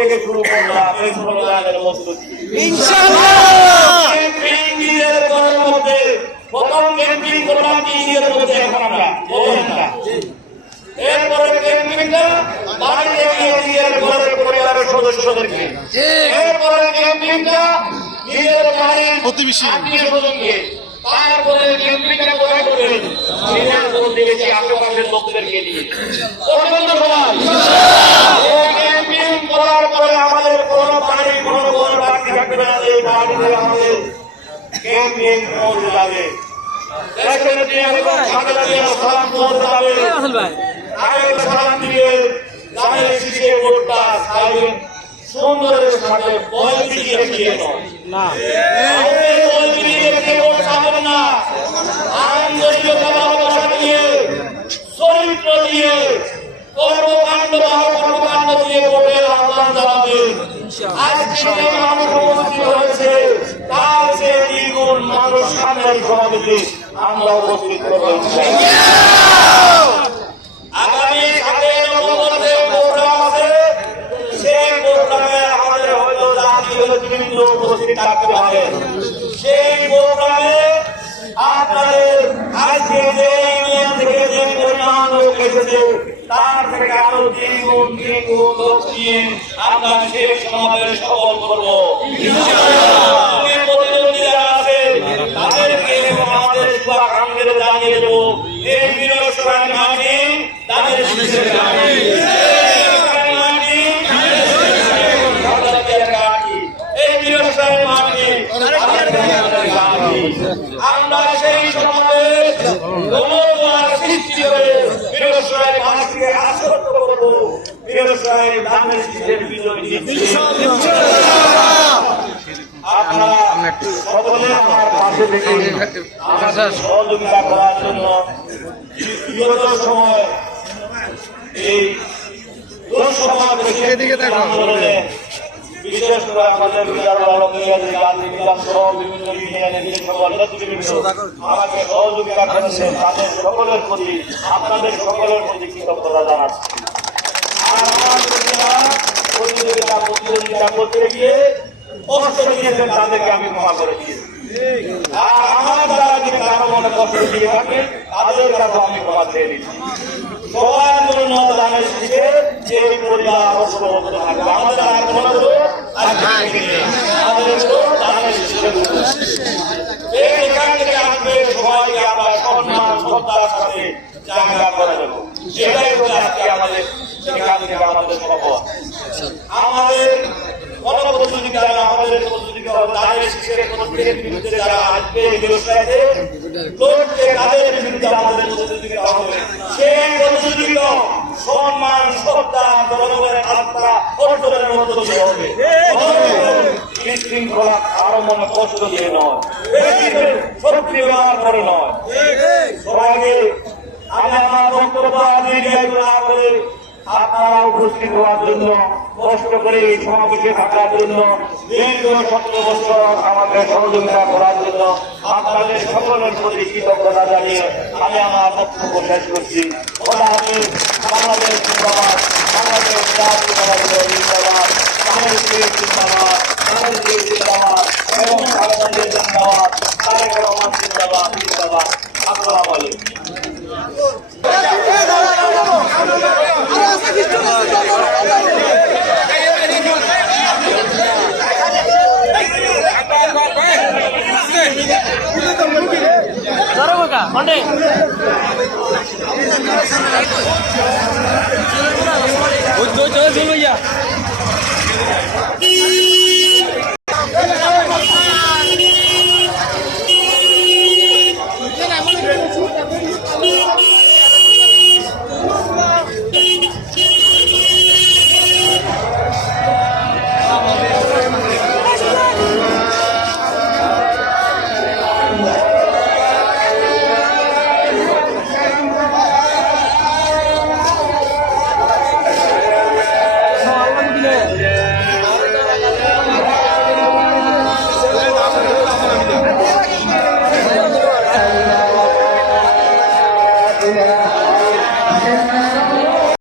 থেকে শুরু করলাম এই প্রোগ্রামের প্রস্তুতি ইনশাআল্লাহ। ক্যাম্পিংয়ের মধ্যে প্রথম ক্যাম্পিং করলাম ঈদের মধ্যে এখন আমরা বলেন না। এরপরে ক্যাম্পিংটা বাড়িতে গিয়ে নিজের ঘরের পরিবারের সদস্যদেরকে, এরপরে ক্যাম্পিংটা নিজের বাড়ির প্রতিবেশী আত্মীয়-স্বজনকে, তারপরে ক্যাম্পিংটা কোথায় করবেন নিজের প্রতিবেশী আশেপাশের লোকদেরকে নিয়ে। পছন্দ সবাই এই ক্যাম্পিং করার পরে আমাদের কোনো বাড়ি কোনো ঘর বাকি থাকবে না, এই বাড়িতে আমাদের ক্যাম্পিং পৌঁছে যাবে। দেখেন সালাম পৌঁছে যাবে, সালাম দিয়ে গানের শিখে ভোটটা খাইবেন সুন্দরের সাথে বল দিয়ে দিয়ে নয় না বল দিয়ে ভোট খাবেন না, আন্তরিক ভালোবাসা দিয়ে চরিত্র দিয়ে কর্মকাণ্ড কর্মকাণ্ড দিয়ে ভোটের আহ্বান জানাবেন। আজকে যে মানুষ উপস্থিত হয়েছে তার যে দ্বিগুণ মানুষ সামনের সমাবেশে আমরা উপস্থিত রয়েছি। আগামী 7 নভেম্বরে প্রোগ্রাম আছে, সেই প্রোগ্রামে আমাদের হয়তো জাতীয় নেতৃবৃন্দ উপস্থিত থাকতে হবে। সেই প্রোগ্রামে আপনাদের আজকে যে ইউনিয়ন থেকে যে পরিমাণ লোক এসেছে তার থেকে আরো দ্বিগুণ লোক নিয়ে আমরা সেই সমাবেশ সফল করবো। প্রতিদ্বন্দ্বীরা আছে তাদেরকে এবং আমাদের শুভাকাঙ্ক্ষীদের জানিয়ে দেবো এই বীরসভার মাঠে তাদের শিক্ষের গাড়ি আমরা সেই সমাবেশ সৃষ্টি করে বীরসভায় মানুষকে আশ্বস্ত করবো বীরসভায় ধানের শীষের বিজয় আপনারা সকলে আমার পাশে থেকে আমাদের সহযোগিতা করার জন্য বিগত সময় এই লোকসভা আন্দোলনে বিশেষ করে আমাদের বিভিন্ন ইউনিয়নের যে সকল নেতৃবৃন্দ আমাকে সহযোগিতা করেছেন তাদের সকলের প্রতি আপনাদের সকলের প্রতি কৃতজ্ঞতা জানাচ্ছি। আর প্রতিযোগিতা করতে গিয়ে কষ্ট দিয়েছেন তাদেরকে আমি ক্ষমা করে দিয়েছি। আর আমার দ্বারা যদি কারো মনে কষ্ট দিয়ে থাকে তাদের কাছে আমি ক্ষমা চেয়ে দিচ্ছি। সবার জন্য ধানের শীষে যে পরিবার অবশ্যই থাকবে আমাদের আর কোনো এখান থেকে আসবে সবাইকে আমরা সম্মান শ্রদ্ধার সাথে জায়গা করে দেবো। সেটাই হচ্ছে আজকে আমাদের সেখান থেকে আমাদের সফল। আমাদের কোনো প্রতিযোগিতা আমাদের প্রতিযোগিতা ধানের শীষের প্রত্যেকের বিরুদ্ধে যারা আসবে ব্যবসায়ীতে তাদের বিরুদ্ধে আমাদের প্রতিযোগিতা হবে। সেই প্রতিযোগিতা সম্মান শ্রদ্ধা জনগণের আস্থা অর্জনের মধ্য দিয়ে হবে। শৃঙ্খলা আরো মনে কষ্ট দিয়ে নয়, শক্তি ব্যবহার করে নয়। সবাইকে আমি আমার বক্তব্য করে আপনারা উপস্থিত হওয়ার জন্য কষ্ট করে এই সমাবেশে থাকার জন্য দীর্ঘ 17 বছর আমাকে সহযোগিতা করার জন্য আপনাদের সকলের প্রতি কৃতজ্ঞতা জানিয়ে আমি আমার বক্তব্য শেষ করছি। বাংলাদেশ জিন্দাবাদ, বাংলাদেশ জাতীয়তাবাদী দল জিন্দাবাদ, বাংলাদেশ জিন্দাবাদ, বাংলাদেশ জিন্দাবাদ এবং বাংলাদেশ জিন্দাবাদ, তারেক রহমান জিন্দাবাদ জিন্দাবাদ। আসসালামু আলাইকুম। भैया